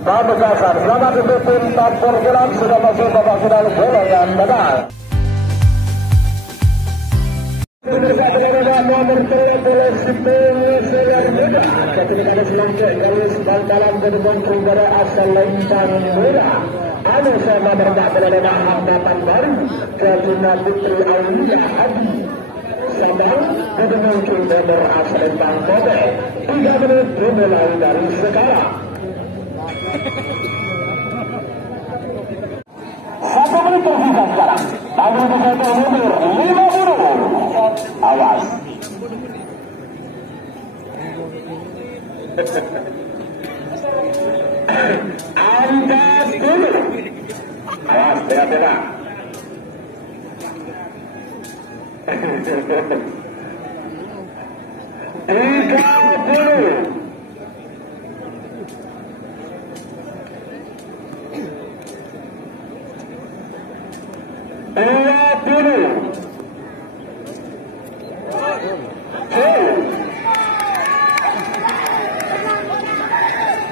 Pamekasan, selamat untuk tim Tampur Gelam sudah masuk babak final bola yang menang. Nomor 13 ketika selanjutnya garis bantalan gedung Trigara asal Lembang Mura. Anu sama berdak hambatan baru Kajuna Putri Aulia Adi. Sambang gedung Trigara asal Lembang Kobe. 3 menit dimulai dari sekarang. 1 menit tersisa sekarang. Tamu beserta mundur 50. Awas. Anda dulu. Awas, bela-bela. Tiga dulu.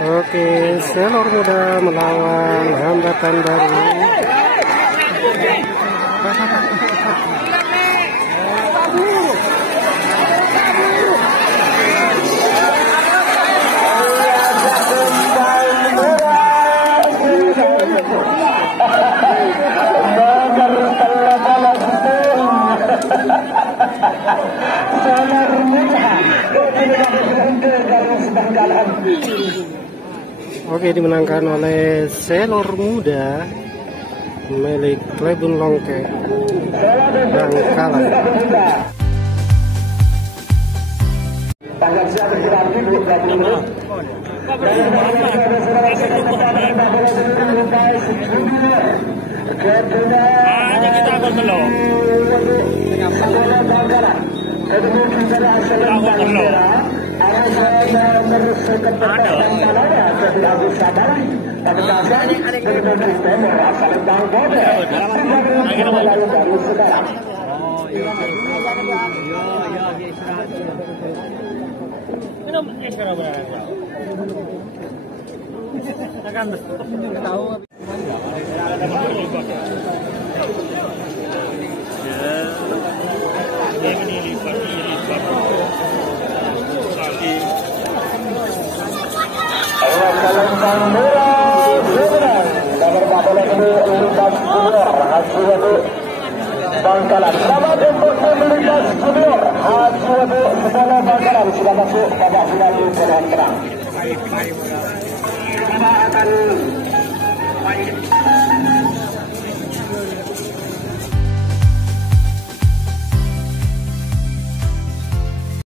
Oke, Selor Muda melawan hambatan baru. Oke, dimenangkan oleh Selor Muda milik Klebun Longke dan kalah. Hanya kita akan belum. Bangkalan, selamat untuk Universitas Junior H2 Sekolah Bangkalan sudah masuk babak final bola terang. Kita akan main